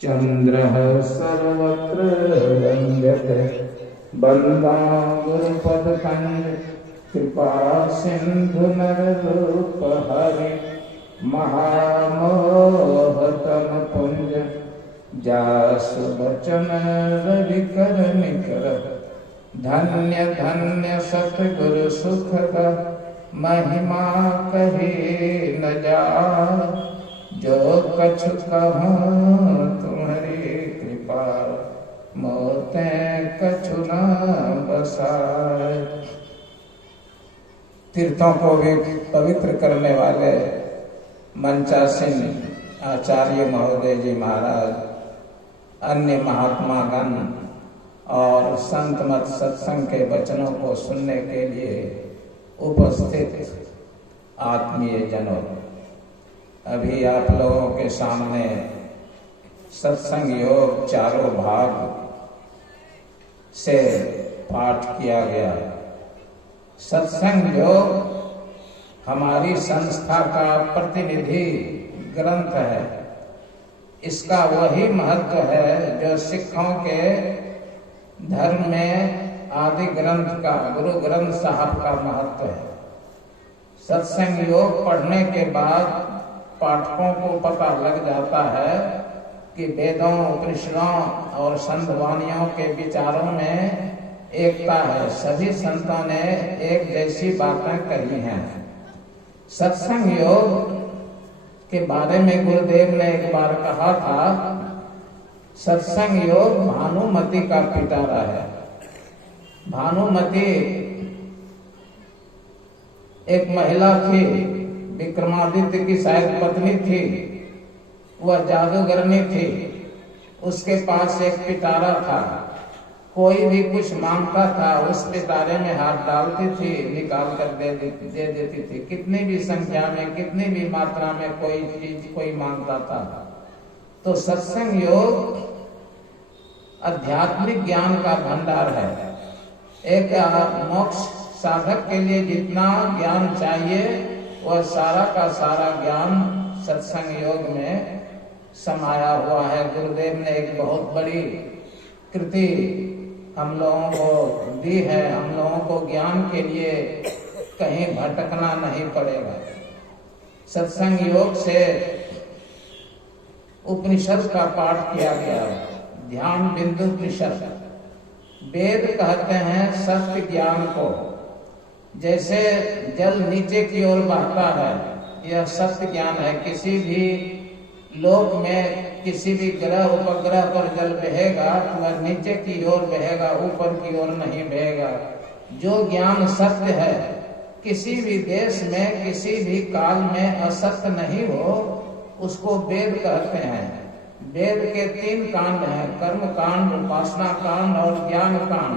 चन्द्रः सर्वत्र रङ्गते बन्दाङ्गुरुपदकण्ड कृपा सिन्धु नररूपहरि महामोहतम पुंज जासु वचन रविकर निकर धन्य धन्य सतगुरु सुखद महिमा कही न जा जो कछु कहूँ तुम्हारी कृपा मोते कछु न बसाए। तीर्थों को भी पवित्र करने वाले मंचासीन आचार्य महोदय जी महाराज, अन्य महात्मा गण और संत मत सत्संग के वचनों को सुनने के लिए उपस्थित आत्मीय जनों, अभी आप लोगों के सामने सत्संग योग चारों भाग से पाठ किया गया। सत्संग योग हमारी संस्था का प्रतिनिधि ग्रंथ है। इसका वही महत्व है जो सिखों के धर्म में आदि ग्रंथ का, गुरु ग्रंथ साहब का महत्व है। सत्संग योग पढ़ने के बाद पाठकों को पता लग जाता है कि वेदों, उपनिषदों और संत वाणियों के विचारों में एकता है। सभी संतों ने एक जैसी बातें कही हैं। सत्संग योग के बारे में गुरुदेव ने एक बार कहा था, सत्संग योग भानुमति का पिटारा है। भानुमति एक महिला थी, विक्रमादित्य की शायद पत्नी थी। वह जादूगरनी थी। उसके पास एक पिटारा था। कोई भी कुछ मांगता था, उस पिटारे में हाथ डालती थी, निकाल कर दे देती थी। कितनी भी संख्या में, कितनी भी मात्रा में कोई चीज कोई मांगता था। तो सत्संग योग आध्यात्मिक ज्ञान का भंडार है। एक मोक्ष साधक के लिए जितना ज्ञान चाहिए वह सारा का सारा ज्ञान सत्संग योग में समाया हुआ है। गुरुदेव ने एक बहुत बड़ी कृति हम लोगों को दी है। हम लोगों को ज्ञान के लिए कहीं भटकना नहीं पड़ेगा। सत्संग योग से उपनिषद का पाठ किया गया। ध्यान बिंदु उपनिषद। वेद कहते हैं सत्य ज्ञान को। जैसे जल नीचे की ओर बहता है, यह सत्य ज्ञान है। किसी भी लोक में किसी भी ग्रह उपग्रह पर जल बहेगा तो वह नीचे की ओर बहेगा, ऊपर की ओर नहीं बहेगा। जो ज्ञान सत्य है, किसी भी देश में किसी भी काल में असत्य नहीं हो, उसको वेद कहते हैं। वेद के 3 कांड हैं, कर्म कांड, उपासना कांड और ज्ञान कांड।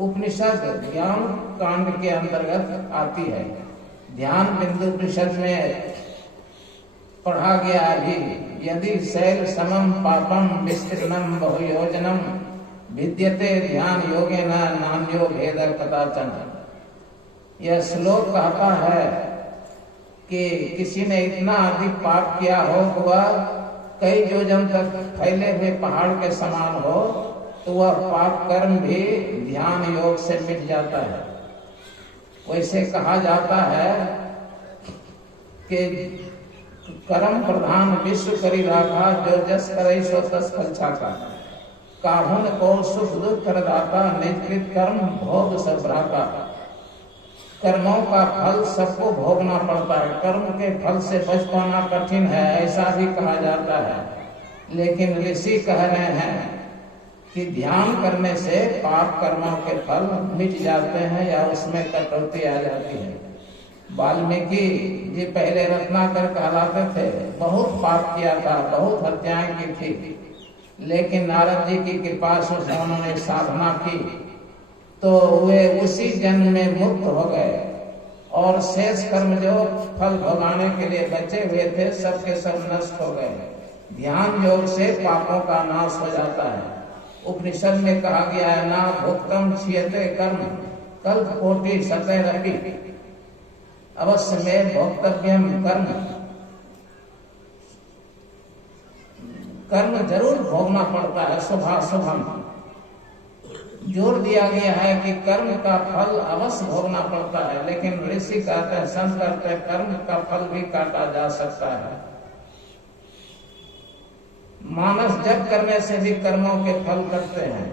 उपनिषद ज्ञान कांड के अंतर्गत आती है। ध्यान बिंदु उपनिषद में पढ़ा गया अभी, यदि शैल समम पापम विस्तीर्णम बहुयोजनम विद्यते ध्यान योगेन नान्यो भेद कदाचन। यह श्लोक कहता है कि किसी ने इतना अधिक पाप किया हो कि वह कई योजन तक फैले हुए पहाड़ के समान हो, तो वह पाप कर्म भी ध्यान योग से मिट जाता है। वैसे कहा जाता है कि कर्म प्रधान विश्व करी राखा, जो जस करे सो तस फल छाका। काहुन को सुख दुख कर दाता, निजकृत कर्म भोग सब भ्राता। कर्मों का फल सबको भोगना पड़ता है। कर्म के फल से बच पाना कठिन है, ऐसा भी कहा जाता है। लेकिन ऋषि कह रहे हैं कि ध्यान करने से पाप कर्मों के फल मिट जाते हैं या उसमें कटौती आ जाती है। वाल्मीकि जी पहले रत्नाकर कहलाते थे। बहुत पाप किया था, बहुत हत्याएं की थी, लेकिन नारद जी की कृपा से उन्होंने साधना की तो वे उसी जन्म में मुक्त हो गए। और शेष कर्म जो फल भोगाने के लिए बचे हुए थे, सब के सब नष्ट हो गए। ध्यान योग से पापों का नाश हो जाता है। उपनिषद में कहा गया है, ना भुक्तम क्षीयते कर्म कल्प कोटि सतैरपि अवश्य में भोक्तव्यम कर्म। कर्म जरूर भोगना पड़ता है, शुभाशुभम। जोर दिया गया है कि कर्म का फल अवश्य भोगना पड़ता है, लेकिन ऋषि कहते हैं, संत कहते हैं, कर्म का फल भी काटा जा सकता है। मानस जप करने से भी कर्मों के फल करते हैं।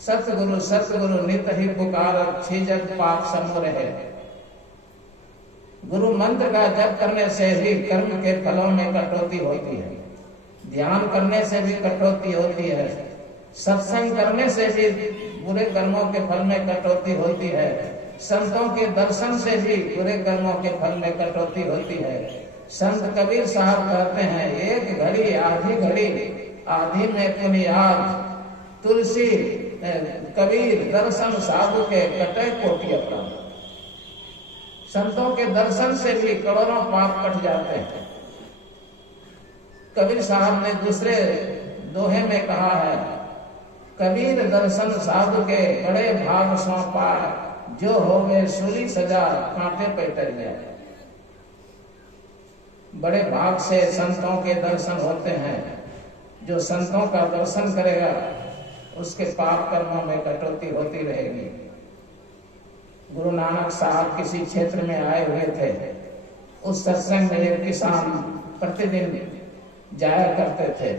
सतगुरु नित ही पुकार, छिजत पाप समूह रहे। गुरु मंत्र का जप करने से भी कर्म के फलों में कटौती होती है, ध्यान करने से भी कटौती होती है, सत्संग करने से भी बुरे कर्मों के फल में कटौती होती है, संतों के दर्शन से भी बुरे कर्मों के फल में कटौती होती है। संत कबीर साहब कहते हैं, एक घड़ी आधी घड़ी आधी में पुनियाद, तुलसी कबीर दर्शन साधु के कटे कोटि अपराध। संतों के दर्शन से भी करोड़ों पाप कट जाते हैं। कबीर साहब ने दूसरे दोहे में कहा है, कबीर दर्शन साधु के बड़े भाग सौंपा, जो हो गए सूली सजा कांटे पे टर जाए। बड़े भाग से संतों के दर्शन होते हैं। जो संतों का दर्शन करेगा उसके पाप कर्मों में कटौती होती रहेगी। गुरु नानक साहब किसी क्षेत्र में आए हुए थे। उस सत्संग में एक किसान प्रतिदिन जाया करते थे।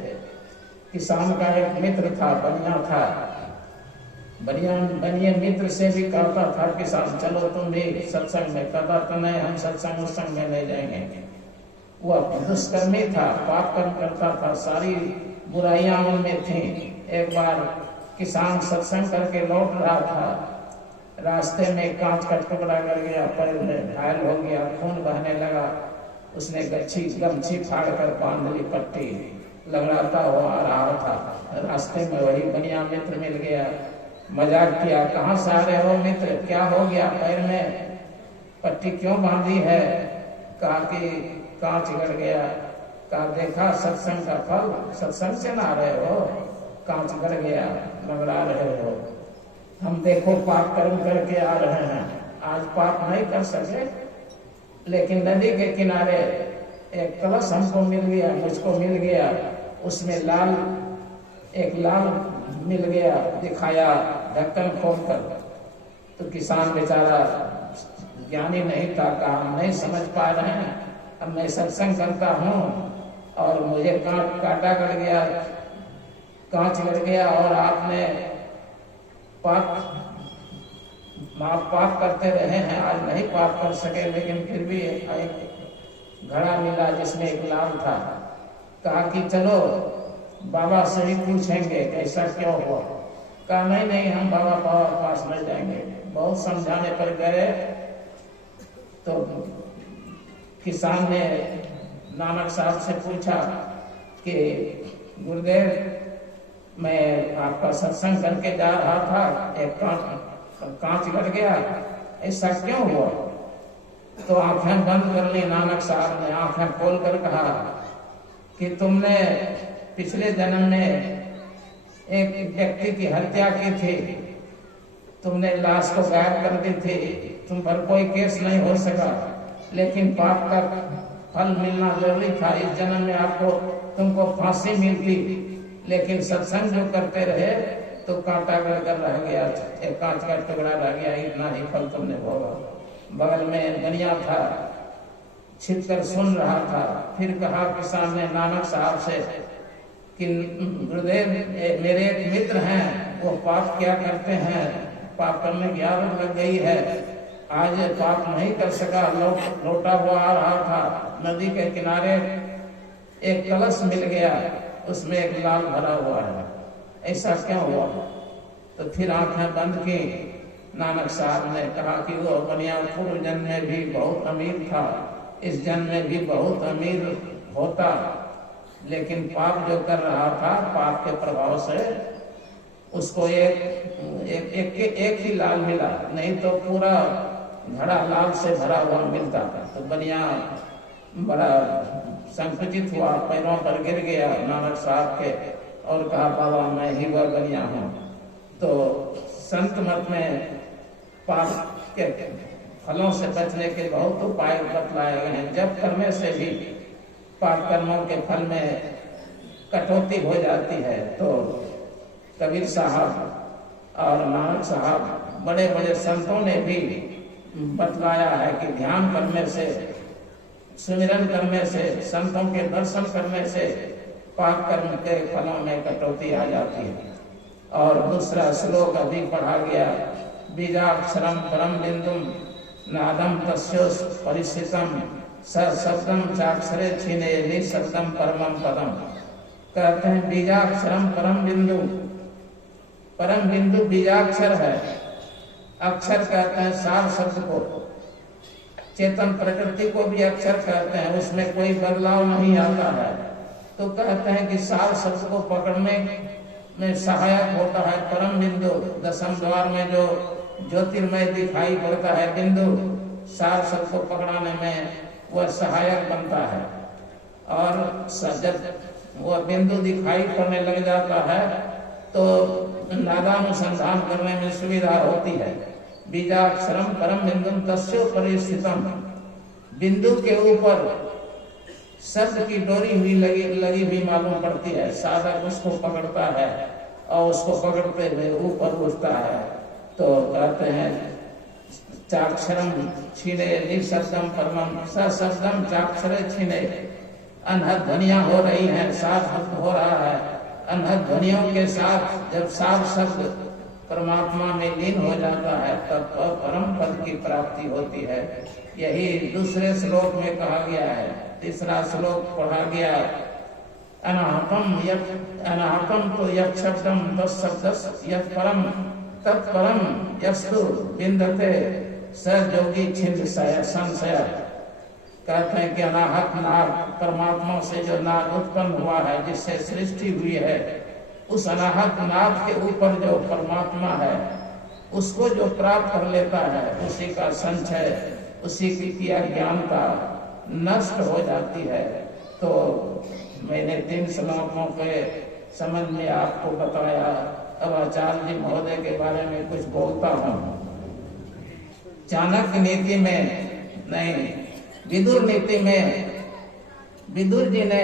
किसान का एक मित्र था, बनिया था। बनिया मित्र से भी कहता था किसान, चलो तुम भी सत्संग में। कहता तो नहीं, हम सत्संग उत्संग में नहीं जाएंगे। वह दुष्कर्मी था, पाप कर्म करता था, सारी बुराइयां उनमें थी। एक बार किसान सत्संग करके लौट रहा था, रास्ते में कांच का टुकड़ा कर गया, पैर में घायल हो गया, खून बहने लगा। उसने गमछी फाड़ कर बांध ली, पट्टी लगड़ाता हुआ आ रहा था। रास्ते में वही बनिया मित्र मिल गया, मजाक किया, कहाँ से आ रहे हो मित्र, क्या हो गया, पैर में पट्टी क्यों बांधी है? कहा कि कांच गड़ गया। कहा देखा सत्संग का फल, सत्संग से ना आ रहे हो, कांच गड़ गया, लगड़ा रहे हो। हम देखो पाप कर्म करके आ रहे हैं, आज पाप नहीं कर सके, लेकिन नदी के किनारे एक कलश हमको मिल गया, मुझको मिल गया, उसमें एक लाल मिल गया, दिखाया ढक्कन खोलकर। तो किसान बेचारा ज्ञानी नहीं था, कहा हम नहीं समझ पा रहे हैं, अब मैं सत्संग करता हूँ और मुझे कांटा गड़ गया, कांच गड़ गया, और आपने पाप करते रहे हैं, आज नहीं पाप कर सके, लेकिन फिर भी एक घड़ा मिला जिसमें एक लाल था। कहा कि चलो बाबा से ही पूछेंगे ऐसा क्यों हुआ। कहा नहीं, हम बाबा पास नहीं जाएंगे। बहुत समझाने पर गए तो किसान ने नानक साहब से पूछा कि गुरुदेव, मैं आपका सत्संग करके जा रहा था, एक कांच गड़ गया, ऐसा क्यों हुआ? तो आंखें बंद कर ली नानक साहब ने, आंखें खोल कर कहा कि तुमने पिछले जन्म में एक व्यक्ति की हत्या की थी, तुमने लाश को गायब कर दी थी, तुम पर कोई केस नहीं हो सका, लेकिन पाप का फल मिलना जरूरी था। इस जन्म में तुमको फांसी मिलती, लेकिन सत्संग जो करते रहे तो कांटा गड़ रह गया, एक कांच का टुकड़ा रह गया, इतना ही फल तुमने भोगा। बगल में बनिया था, छिपकर सुन रहा था। फिर कहा किसान ने नानक साहब से कि गुरुदेव, मेरे एक मित्र हैं, वो पाप क्या करते हैं, पाप करने की आदत लग गई है, आज पाप नहीं कर सका, लौटा हुआ आ रहा था, नदी के किनारे एक कलश मिल गया, उसमें एक लाल भरा हुआ है, ऐसा क्यों हुआ? तो फिर आंखें बंद की। नानक साहब ने कहा कि वो बनिया पूर्व जन्म में भी बहुत अमीर था, इस जन्म में भी बहुत अमीर होता, लेकिन पाप जो कर रहा था, पाप के प्रभाव से उसको एक ही लाल मिला, नहीं तो पूरा घड़ा लाल से भरा हुआ मिलता था। तो बनिया बड़ा संकुचित हुआ, पैरों पर गिर गया नानक साहब के और कहा बाबा मैं ही वह बनिया हूँ। तो संत मत में पाप के फलों से बचने के बहुत उपाय बतलाए गए हैं। जप करने से भी पाप कर्मों के फल में कटौती हो जाती है। तो कबीर साहब और नानक साहब बड़े बड़े संतों ने भी बतलाया है कि ध्यान करने से, सुमिरन करने से, संतों के दर्शन करने से पाप कर्म के फलों में कटौती आ जाती है। और दूसरा श्लोक अभी पढ़ा गया, बीजाक्षरम परम बिंदुम नादम तस्योस परिस्थितम स शब्दम चाक्षरे छीने निशब्दम परमम पदम। कहते हैं बीजाक्षरम परम बिंदु, परम बिंदु बीजाक्षर है। अक्षर कहते हैं सार शब्द को, चेतन प्रकृति को भी अक्षर कहते हैं, उसमें कोई बदलाव नहीं आता है। तो कहते हैं कि सार शब्द को पकड़ने में सहायक होता है परम बिंदु। दशम द्वार में जो ज्योतिर्मय दिखाई पड़ता है बिंदु, सार शब्द को पकड़ाने में वह सहायक बनता है। और जब वह बिंदु दिखाई पड़ने लग जाता है तो नादानुसंधान करने में सुविधा होती है। बीजाक्षरम परम बिंदुम तस्यो परिस्थितम, बिंदु के ऊपर शब्द की डोरी हुई लगी भी मालूम पड़ती है। साधक उसको पकड़ता है और उसको पकड़ते हुए ऊपर उठता है। तो कहते हैं चाक्षरम छीने निशब्दम परमम सशब्दम चाक्षरे छीने। अनहद ध्वनियां हो रही हैं, साथ हो रहा है। अनहद ध्वनियों के साथ जब साफ शब्द परमात्मा में लीन हो जाता है तब परम पद की प्राप्ति होती है। यही दूसरे श्लोक में कहा गया है। तीसरा श्लोक पढ़ा गया, अनाहतम तो यत् शब्दम तत्शब्दस् यत् परम तत्परम यस्तु विन्दते स योगी छिन्न संशय। कहते हैं कि अनाहत नाद, परमात्मा से जो नाद उत्पन्न हुआ है, जिससे सृष्टि हुई है, उस अनाहत नाद के ऊपर जो परमात्मा है उसको जो प्राप्त कर लेता है उसी का संशय, उसी की किया ज्ञानता नष्ट हो जाती है। तो मैंने 3 श्लोकों के समझ में आपको बताया। अब आचार्य जी महोदय के बारे में कुछ बोलता हूँ। चाणक्य नीति में नहीं, विदुर नीति में विदुर जी ने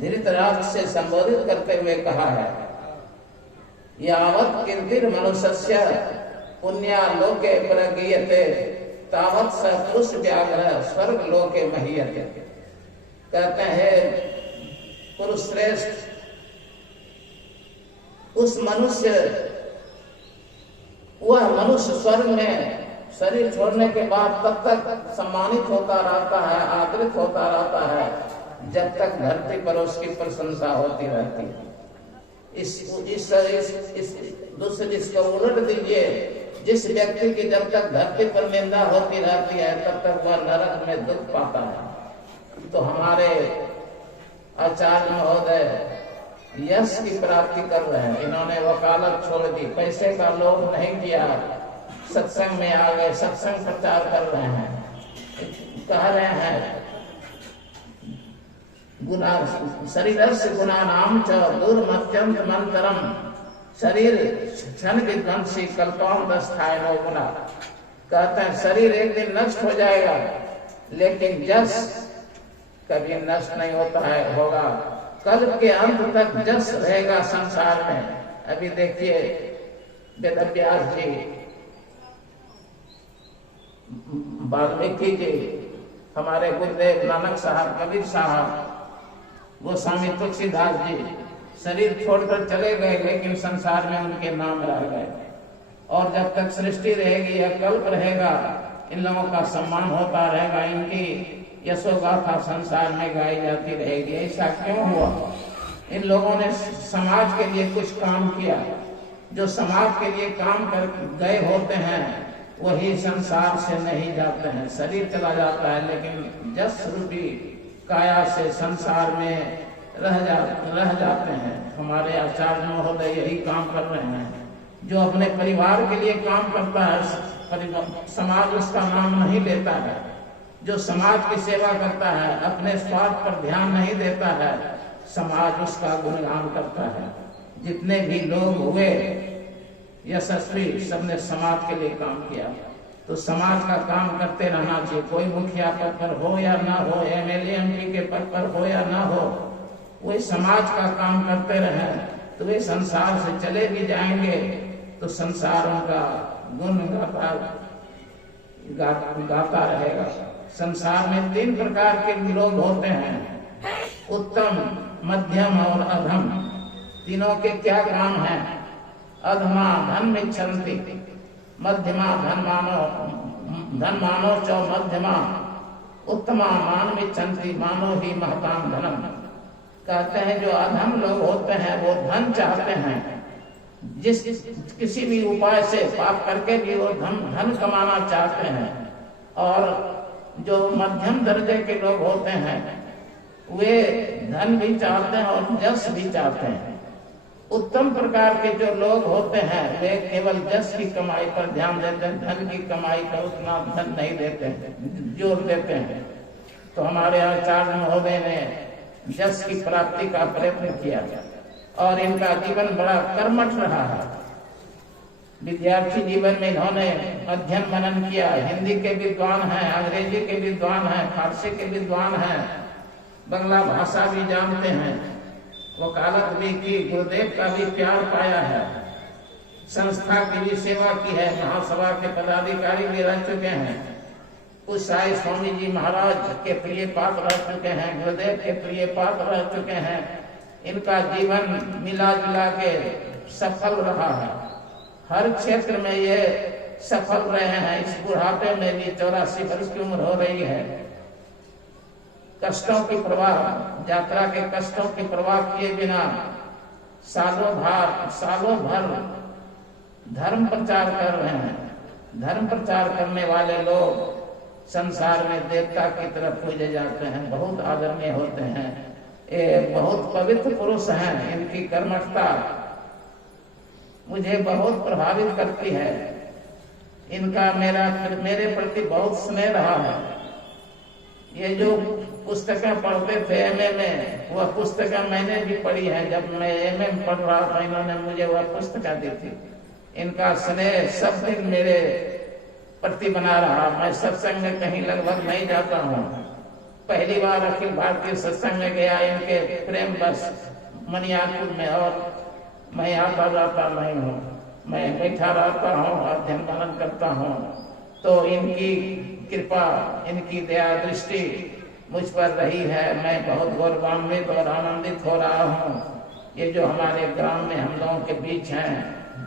धृतराष्ट्र से संबोधित करते हुए कहा है, यावत् कीर्तिर मनुष्यस्य पुण्या लोके प्रगीयते तावत् स पुरुष व्याघ्र स्वर्ग लोके महीयते। कहते हैं पुरुष श्रेष्ठ, उस मनुष्य, वह मनुष्य स्वर्ग में शरीर छोड़ने के बाद तब तक सम्मानित होता रहता है, आदरित होता रहता है, जब तक धरती पर उसकी प्रशंसा होती रहती है। इसको उलट दीजिए, जिस व्यक्ति की जब तक धरती पर निंदा होती रहती है तब तक वह नरक में दुख पाता है। तो हमारे आचार्य महोदय यश की प्राप्ति कर रहे हैं। इन्होंने वकालत छोड़ दी, पैसे का लोभ नहीं किया, सत्संग में आ गए, सत्संग प्रचार कर रहे हैं। कह रहे हैं गुना शरीरस्य गुणानाम च दुर्मत्यंत मंतरम, शरीर क्षण विध्वंसी कल्पांतस्थाय नो गुना। कहते हैं शरीर एक दिन नष्ट हो जाएगा, लेकिन जस कभी नष्ट नहीं होता है, होगा कल्प के अंत तक जस रहेगा संसार में। अभी देखिए वेदव्यास जी, वाल्मीकि जी, हमारे गुरुदेव नानक साहब, कबीर साहब, गोस्वामी तुलसीदास जी शरीर छोड़कर चले गए, लेकिन संसार में उनके नाम रह गए। और जब तक सृष्टि रहेगी या कल्प रहेगा, इन लोगों का सम्मान होता रहेगा, इनकी यशोगाथा संसार में गाई जाती रहेगी। ऐसा क्यों हुआ? इन लोगों ने समाज के लिए कुछ काम किया। जो समाज के लिए काम कर गए होते हैं वही संसार से नहीं जाते हैं। शरीर चला जाता है, लेकिन जस रूपी काया से संसार में रह जाते हैं। हमारे आचार्य महोदय यही काम कर रहे हैं। जो अपने परिवार के लिए काम करता है, समाज उसका नाम नहीं लेता है। जो समाज की सेवा करता है, अपने स्वार्थ पर ध्यान नहीं देता है, समाज उसका गुणगान करता है। जितने भी लोग हुए यशस्वी, सबने समाज के लिए काम किया। तो समाज का काम करते रहना चाहिए। कोई मुखिया पद पर हो या ना हो, एमएलए एमपी के पद पर हो या ना हो, वे समाज का काम करते रहे तो वे संसार से चले भी जाएंगे तो संसार उनका गुण गाता रहेगा। संसार में 3 प्रकार के लोग होते हैं, उत्तम, मध्यम और अधम। तीनों के क्या काम है? अधमा धनमिच्छन्ति, मध्यमा धनमानो च मध्यमा, उत्तमा मानमिच्छन्ति मानो ही महताम धनम। कहते हैं जो अधम लोग होते हैं वो धन चाहते हैं, किसी भी उपाय से पाप करके भी वो धन कमाना चाहते हैं। और जो मध्यम दर्जे के लोग होते हैं वे धन भी चाहते हैं और यश भी चाहते हैं। उत्तम प्रकार के जो लोग होते हैं वे केवल यश की कमाई पर ध्यान देते हैं, धन की कमाई पर उतना धन नहीं देते हैं, जोर देते हैं। तो हमारे आचार्य महोदय ने यश की प्राप्ति का प्रयत्न किया और इनका जीवन बड़ा कर्मठ रहा है। विद्यार्थी जीवन में इन्होंने अध्ययन मनन किया, हिंदी के विद्वान हैं, अंग्रेजी के विद्वान हैं, फारसी के विद्वान हैं, बंगला भाषा भी जानते हैं, वकालत भी की, गुरुदेव का भी प्यार पाया है, संस्था की भी सेवा की है, महासभा के पदाधिकारी भी रह चुके हैं, कुछ साई स्वामी जी महाराज के प्रिय पात्र रह चुके हैं, गुरुदेव के प्रिय पात्र रह चुके हैं। इनका जीवन मिला जुला के सफल रहा है, हर क्षेत्र में ये सफल रहे हैं। इस बुढ़ापे में भी 84 वर्ष की उम्र हो रही है, कष्टों की परवाह, यात्रा के कष्टों की परवाह किए बिना सालों भर धर्म प्रचार कर रहे हैं। धर्म प्रचार करने वाले लोग संसार में देवता की तरफ पूजे जाते हैं, बहुत आदरणीय होते हैं, ये बहुत पवित्र पुरुष हैं। इनकी कर्मठता मुझे बहुत प्रभावित करती है। इनका मेरे प्रति बहुत स्नेह रहा है। ये जो पुस्तकें पढ़ते थे एमए में, वह पुस्तकें मैंने भी पढ़ी है। जब मैं एमए में पढ़ रहा था इन्होंने मुझे वह पुस्तकें दी थी। इनका स्नेह सब दिन मेरे प्रति बना रहा। मैं सत्संग में कहीं लगभग नहीं जाता हूँ। पहली बार अखिल भारतीय सत्संग में गया इनके प्रेम बस मनियारपुर में, और मैं आता जाता नहीं हूँ, मैं बैठा रहता हूँ, अध्ययन मनन करता हूँ। तो इनकी कृपा, इनकी दया दृष्टि मुझ पर रही है। मैं बहुत गौरवान्वित और आनंदित हो रहा हूँ। ये जो हमारे ग्राम में हम लोगों के बीच हैं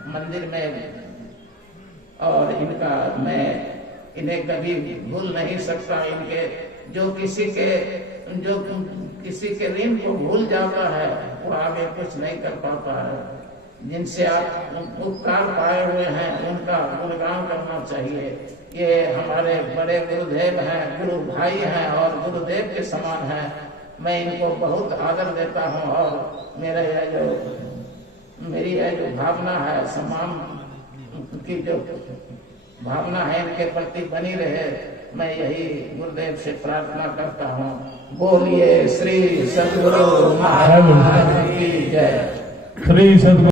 मंदिर में, और इनका मैं इन्हें कभी भूल नहीं सकता। इनके जो किसी के ऋण को भूल जाता है वो आगे कुछ नहीं कर पाता है। जिनसे आप उपकार पाए हुए हैं उनका गुणगान करना चाहिए। ये हमारे बड़े गुरुदेव हैं, गुरु भाई हैं और गुरुदेव के समान हैं। मैं इनको बहुत आदर देता हूँ और मेरी यह जो भावना है, सम्मान की जो भावना है इनके प्रति बनी रहे, मैं यही गुरुदेव से प्रार्थना करता हूँ। बोलिए श्री सद्गुरु महाराज की जय। श्री सद्गुरु